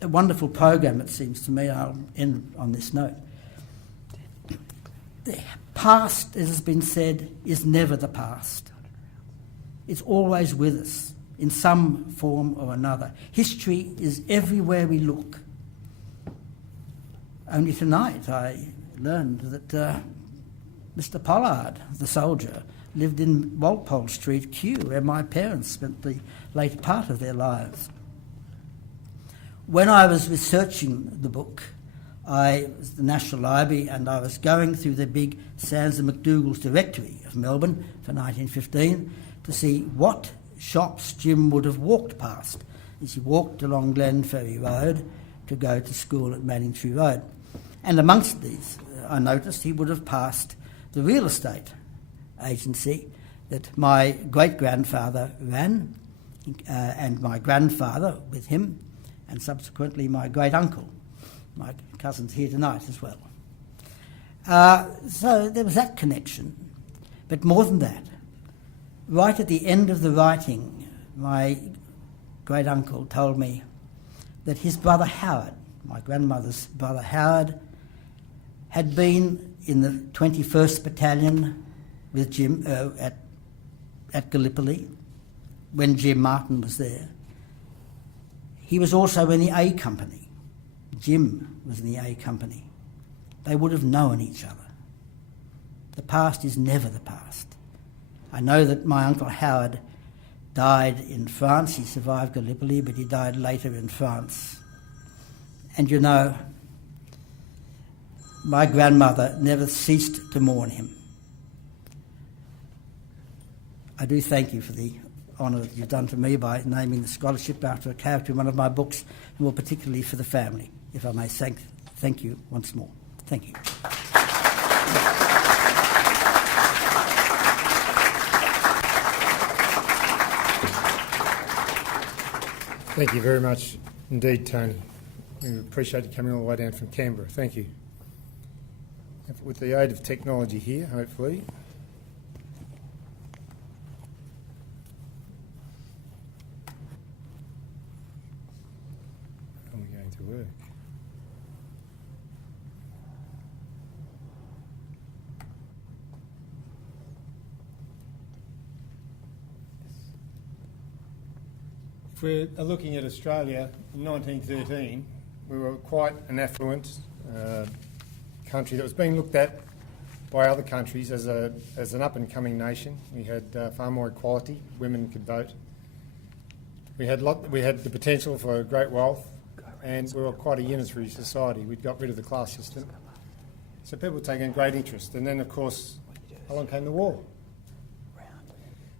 a wonderful program, it seems to me. I'll end on this note. The past, as has been said, is never the past. It's always with us in some form or another. History is everywhere we look. Only tonight I learned that Mr. Pollard, the soldier, lived in Walpole Street, Kew, where my parents spent the later part of their lives. When I was researching the book, I was at the National Library and I was going through the big Sands and McDougall's directory of Melbourne for 1915 to see what shops Jim would have walked past as he walked along Glenferrie Road to go to school at Manningtree Road. And amongst these, I noticed he would have passed the real estate agency that my great-grandfather ran, and my grandfather with him, and subsequently my great-uncle. My cousin's here tonight as well. So there was that connection. But more than that, right at the end of the writing, my great-uncle told me that his brother Howard, my grandmother's brother Howard, had been in the 21st Battalion with Jim at Gallipoli when Jim Martin was there. He was also in the A Company. Jim was in the A Company. They would have known each other. The past is never the past. I know that my Uncle Howard died in France. He survived Gallipoli, but he died later in France. And you know, my grandmother never ceased to mourn him. I do thank you for the honour that you've done to me by naming the scholarship after a character in one of my books, and more particularly for the family, if I may thank you once more. Thank you. Thank you very much indeed, Tony. We appreciate you coming all the way down from Canberra. Thank you. With the aid of technology here, hopefully. How are we going to work? If we're looking at Australia in 1913, we were quite an affluent country that was being looked at by other countries as an up-and-coming nation. We had far more equality. Women could vote. We had the potential for great wealth, and we were quite a unitary society. We'd got rid of the class system. So people were taking great interest. And then, of course, along came the war.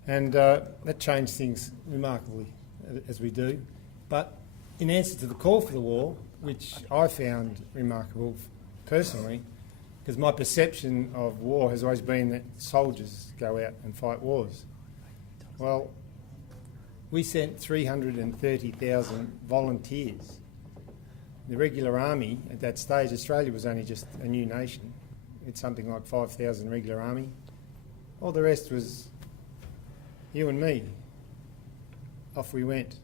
And that changed things remarkably, as we do. But in answer to the call for the war, which I found remarkable personally, because my perception of war has always been that soldiers go out and fight wars. Well, we sent 330,000 volunteers. The regular army at that stage, Australia was only just a new nation. It's something like 5,000 regular army. All the rest was you and me. Off we went.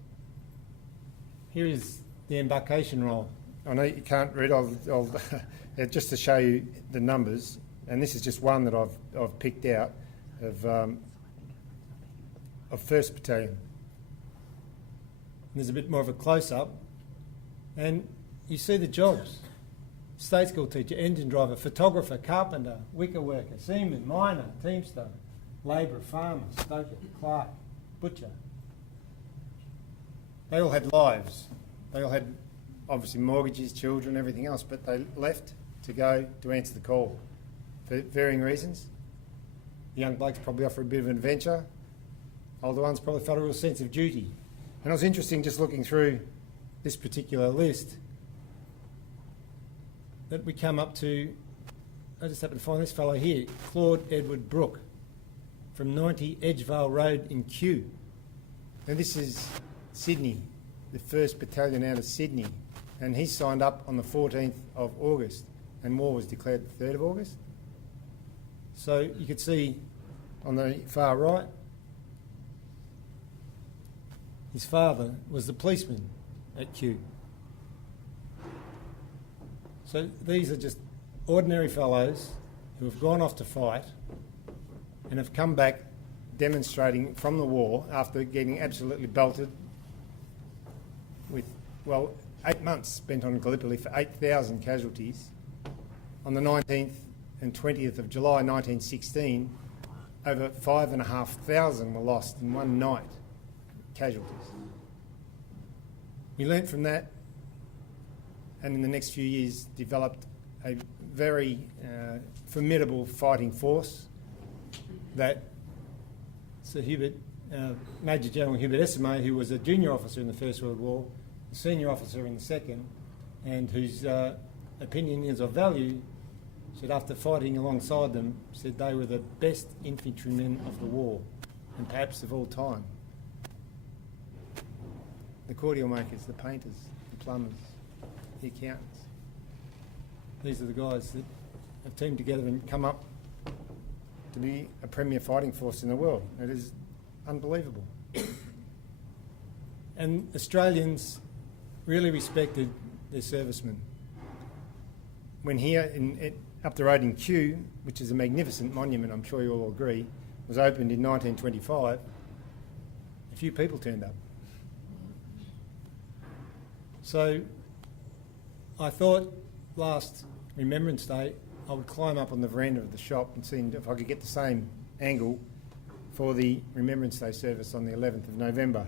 Here is the embarkation roll. I know you can't read. I'll just to show you the numbers, and this is just one that I've picked out of 1st Battalion. There's a bit more of a close-up, and you see the jobs. State school teacher, engine driver, photographer, carpenter, wicker worker, seaman, miner, teamster, labourer, farmer, stoker, clerk, butcher. They all had lives. They all had, obviously, mortgages, children, everything else, but they left to go to answer the call for varying reasons. The young blokes probably offer a bit of an adventure. Older ones probably felt a real sense of duty. And it was interesting just looking through this particular list that we come up to, I just happened to find this fellow here, Claude Edward Brooke, from 90 Edgevale Road in Kew. Now this is Sydney, the 1st Battalion out of Sydney, and he signed up on the 14th of August, and war was declared the 3rd of August. So you could see on the far right, his father was the policeman at Kew. So these are just ordinary fellows who have gone off to fight and have come back demonstrating from the war after getting absolutely belted with, well, 8 months spent on Gallipoli for 8,000 casualties. On the 19th and 20th of July 1916, over 5,500 were lost in one night, casualties. We learnt from that, and in the next few years developed a very formidable fighting force that Sir Hubert, Major General Hubert Esame, who was a junior officer in the First World War, a senior officer in the Second, and whose opinion is of value, said after fighting alongside them, said they were the best infantrymen of the war, and perhaps of all time. The cordial makers, the painters, the plumbers, the accountants. These are the guys that have teamed together and come up to be a premier fighting force in the world. It is unbelievable. And Australians really respected their servicemen. When here up the road in Kew, which is a magnificent monument, I'm sure you all agree, was opened in 1925, a few people turned up. So I thought last Remembrance Day I would climb up on the veranda of the shop and see if I could get the same angle for the Remembrance Day service on the 11th of November.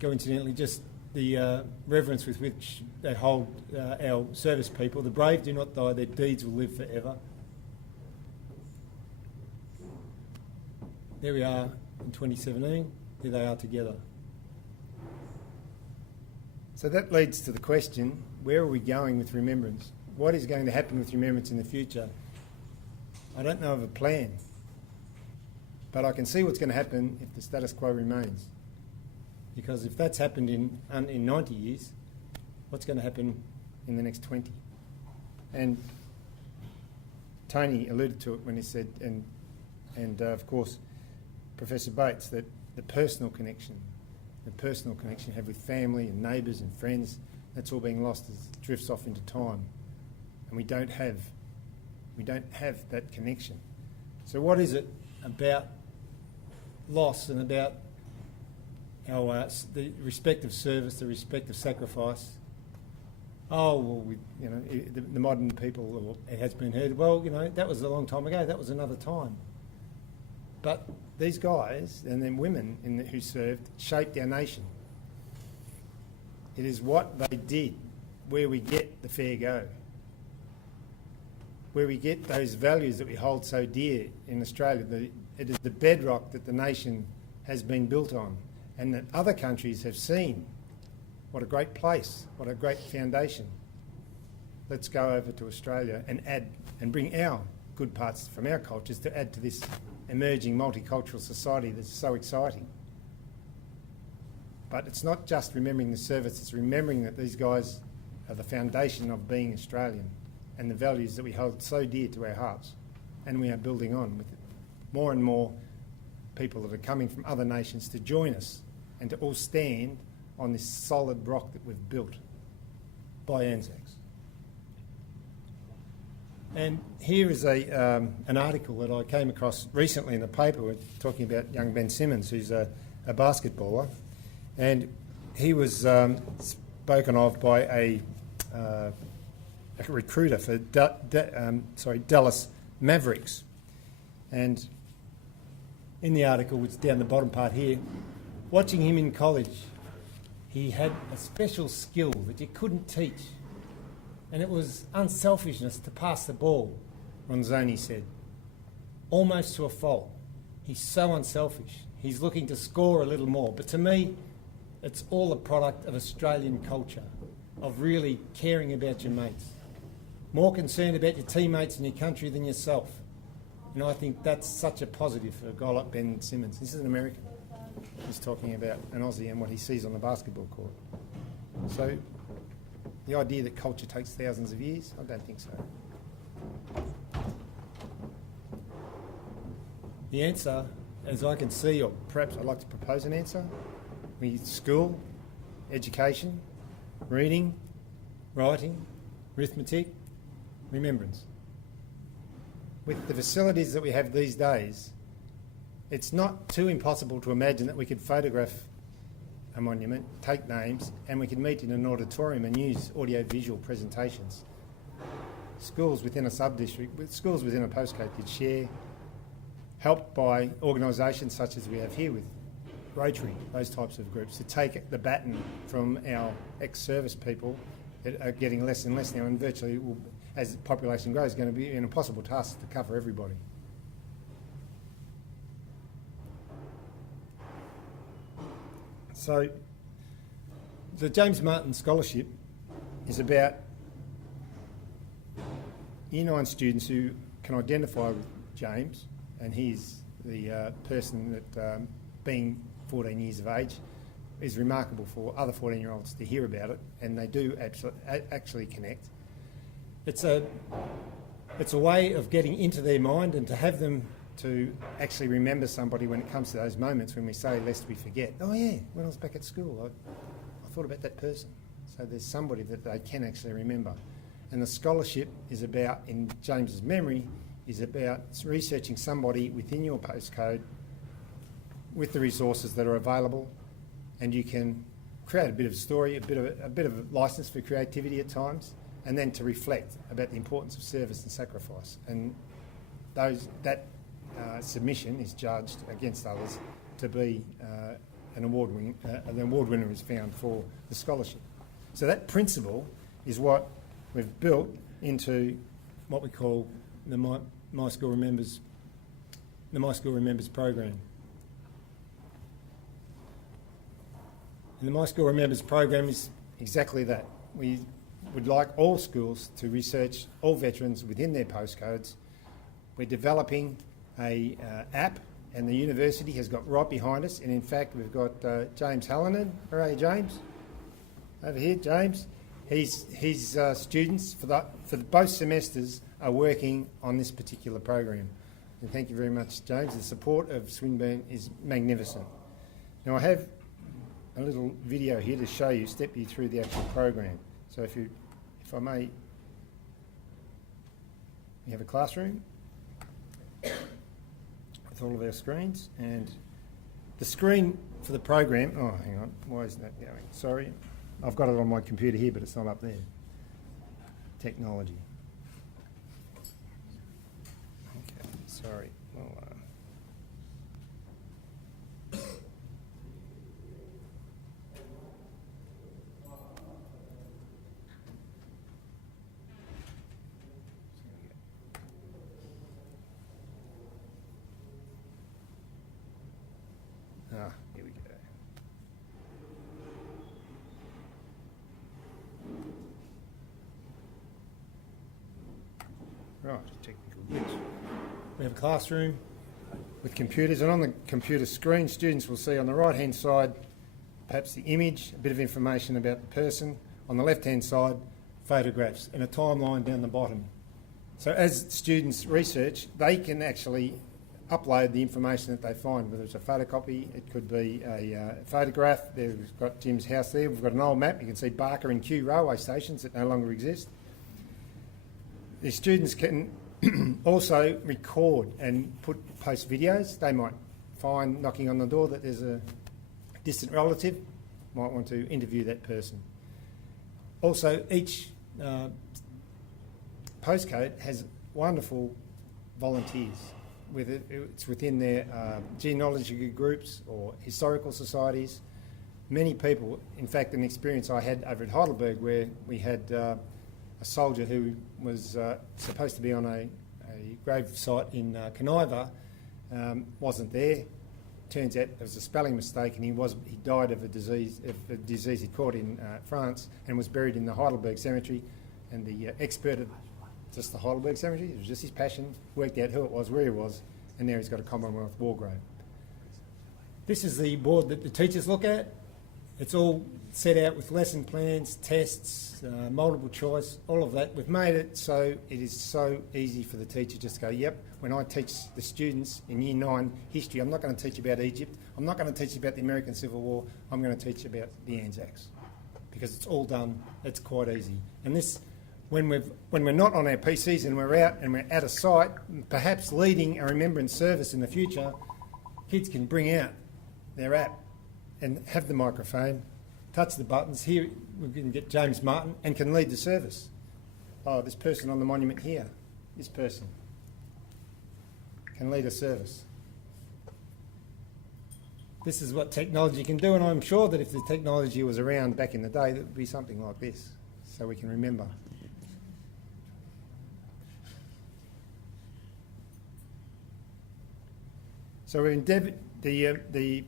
Coincidentally, just the reverence with which they hold our service people. The brave do not die, their deeds will live forever. There we are in 2017, here they are together. So that leads to the question, where are we going with remembrance? What is going to happen with remembrance in the future? I don't know of a plan, but I can see what's going to happen if the status quo remains. Because if that's happened in 90 years, what's going to happen in the next 20? And Tony alluded to it when he said, and of course Professor Bates, that the personal connection you have with family and neighbours and friends, that's all being lost as it drifts off into time. And we don't have that connection. So what is it about loss and about our the respect of service, the respect of sacrifice, oh, well, the modern people, or it has been heard, well, that was a long time ago, that was another time. But these guys and then women who served shaped our nation. It is what they did where we get the fair go, where we get those values that we hold so dear in Australia. It is the bedrock that the nation has been built on, and that other countries have seen. What a great place, what a great foundation. Let's go over to Australia and add and bring our good parts from our cultures to add to this emerging multicultural society that's so exciting. But it's not just remembering the service, it's remembering that these guys are the foundation of being Australian and the values that we hold so dear to our hearts. And we are building on with more and more people that are coming from other nations to join us and to all stand on this solid rock that we've built by Anzacs. And here is an article that I came across recently in the paper. We're talking about young Ben Simmons, who's a basketballer, and he was spoken of by a recruiter for Dallas Mavericks. And in the article, which is down the bottom part here, watching him in college, he had a special skill that you couldn't teach. And it was unselfishness to pass the ball, Ronzoni said. Almost to a fault. He's so unselfish. He's looking to score a little more. But to me, it's all a product of Australian culture, of really caring about your mates. More concerned about your teammates and your country than yourself. And I think that's such a positive for a guy like Ben Simmons. This is an American. He's talking about an Aussie and what he sees on the basketball court. So the idea that culture takes thousands of years, I don't think so. The answer, as I can see, or perhaps I'd like to propose an answer, we need school, education, reading, writing, arithmetic, remembrance. With the facilities that we have these days, it's not too impossible to imagine that we could photograph a monument, take names, and we could meet in an auditorium and use audio-visual presentations. Schools within a sub-district, schools within a postcode could share, helped by organisations such as we have here with Rotary, those types of groups, to take the baton from our ex-service people that are getting less and less now, and virtually, as the population grows, is going to be an impossible task to cover everybody. So the James Martin Scholarship is about Year 9 students who can identify with James, and he's the person that, being 14 years of age, is remarkable for other 14-year-olds to hear about it, and they do actually connect. It's a way of getting into their mind and to have them to actually remember somebody when it comes to those moments when we say, lest we forget, oh yeah, when I was back at school, I thought about that person. So there's somebody that they can actually remember. And the scholarship is about, in James's memory, is about researching somebody within your postcode with the resources that are available, and you can create a bit of story, a bit of a licence for creativity at times, and then to reflect about the importance of service and sacrifice. And that submission is judged against others to be an award winner is found for the scholarship. So that principle is what we've built into what we call the My School Remembers program. And the My School Remembers program is exactly that. We would like all schools to research all veterans within their postcodes. We're developing a app, and the university has got right behind us, and in fact we've got James Hallinan. Where are you, James? Over here, James. His students for both semesters are working on this particular program. And thank you very much, James. The support of Swinburne is magnificent. Now I have a little video here to show you, step you through the actual program. So if I may, we have a classroom with all of our screens, and the screen for the program, oh hang on, why isn't that going? Sorry, I've got it on my computer here but it's not up there. technology. Okay, sorry. Well, here we go. Right, technical glitch. We have a classroom with computers, and on the computer screen, students will see on the right-hand side perhaps the image, a bit of information about the person. On the left-hand side, photographs and a timeline down the bottom. So as students research, they can actually upload the information that they find, whether it's a photocopy, it could be a photograph. There we've got Jim's house there. We've got an old map. You can see Barker and Kew railway stations that no longer exist. The students can also record and post videos. They might find, knocking on the door, that there's a distant relative, might want to interview that person. Also, each postcode has wonderful volunteers. It's within their genealogy groups or historical societies. Many people, in fact, an experience I had over at Heidelberg where we had a soldier who was supposed to be on a grave site in Conniva, wasn't there. Turns out it was a spelling mistake, and he died of a disease he caught in France, and was buried in the Heidelberg cemetery. And the expert at just the Heidelberg cemetery, it was just his passion, worked out who it was, where he was, and there he's got a Commonwealth War grave. This is the board that the teachers look at. It's all set out with lesson plans, tests, multiple choice, all of that. We've made it so it is so easy for the teacher just to go, yep, when I teach the students in Year 9 history, I'm not going to teach about Egypt, I'm not going to teach about the American Civil War, I'm going to teach about the Anzacs. Because it's all done, it's quite easy. And this, when we're not on our PCs and we're out and we're at a site, perhaps leading a remembrance service in the future, kids can bring out their app and have the microphone, touch the buttons. Here we can get James Martin and can lead the service. Oh, this person on the monument here, this person can lead a service. This is what technology can do, and I'm sure that if the technology was around back in the day, that would be something like this, so we can remember. So we've endeavoured, the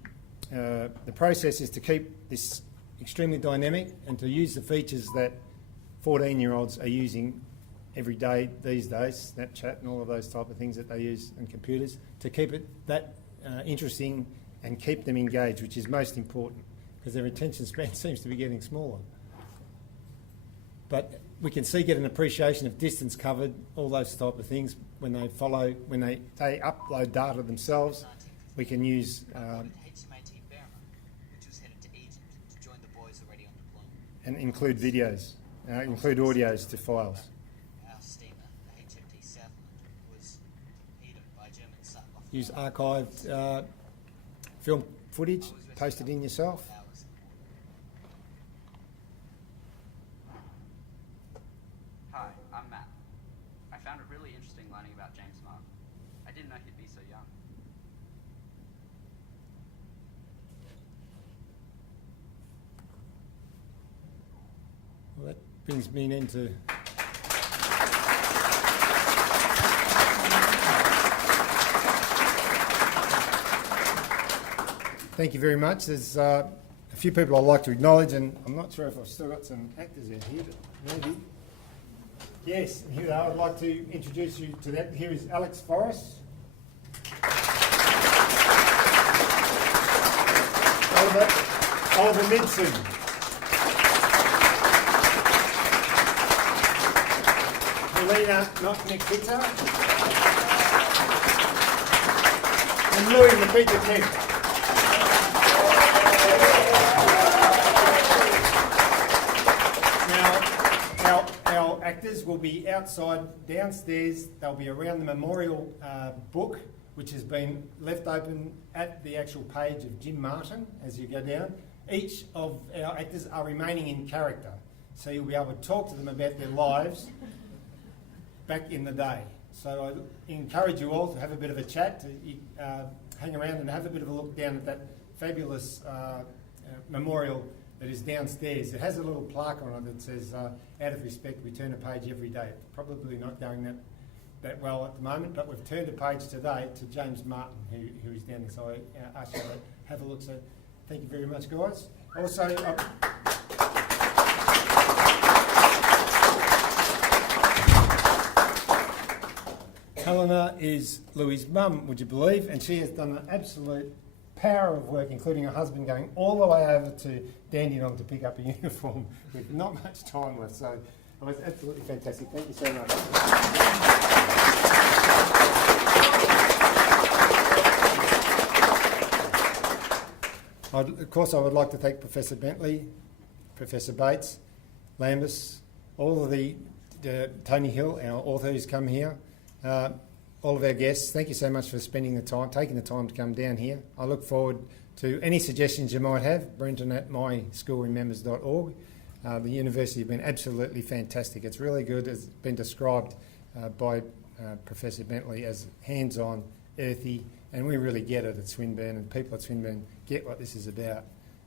process is to keep this extremely dynamic and to use the features that 14-year-olds are using every day these days, Snapchat and all of those type of things that they use in computers, to keep it that interesting and keep them engaged, which is most important, because their attention span seems to be getting smaller. But we can get an appreciation of distance covered, all those type of things, when they follow, when they upload data themselves. We can use and include videos, include audios to files. Use archived film footage, post it in yourself. Hi, I'm Matt. I found it really interesting learning about James Martin. I didn't know he'd be so young. Well, that brings me into thank you very much. There's a few people I'd like to acknowledge, and I'm not sure if I've still got some actors out here, but maybe. Yes, and here they are. I'd like to introduce you to that. Here is Alex Forrest. Oliver Midson. Helena Nikita. And Louis Lupita Kemp. Our actors will be outside, downstairs. They'll be around the memorial book, which has been left open at the actual page of Jim Martin as you go down. Each of our actors are remaining in character. so you'll be able to talk to them about their lives back in the day. So I encourage you all to have a bit of a chat, to hang around and have a bit of a look down at that fabulous memorial that is downstairs. It has a little plaque on it that says, out of respect, we turn a page every day. It's probably not going that well at the moment, but we've turned a page today to James Martin, who is down there. So I ask you to have a look. So thank you very much, guys. Also, Helena is Louis' mum, would you believe? And she has done an absolute power of work, including her husband going all the way over to Dandenong to pick up a uniform with not much time left. So it was absolutely fantastic. Thank you so much. Of course, I would like to thank Professor Bentley, Professor Bates, Lambus, all of the Tony Hill, our author who's come here, all of our guests. Thank you so much for spending the time, taking the time to come down here. I look forward to any suggestions you might have, brenton@myschoolremembers.org. The university has been absolutely fantastic. It's really good. It's been described by Professor Bentley as hands-on, earthy, and we really get it at Swinburne, and people at Swinburne get what this is about.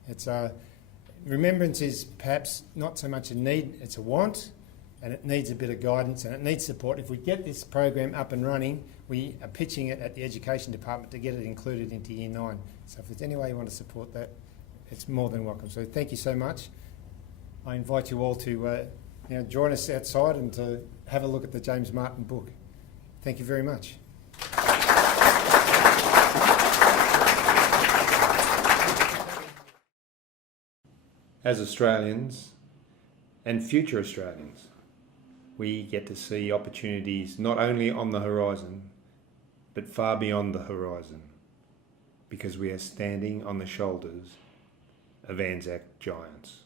It's remembrance is perhaps not so much a need, it's a want, and it needs a bit of guidance and it needs support. If we get this program up and running, we are pitching it at the Education Department to get it included into Year 9. So if there's any way you want to support that, it's more than welcome. So thank you so much. I invite you all to join us outside and to have a look at the James Martin book. Thank you very much. As Australians and future Australians, we get to see opportunities not only on the horizon, but far beyond the horizon, because we are standing on the shoulders of Anzac giants.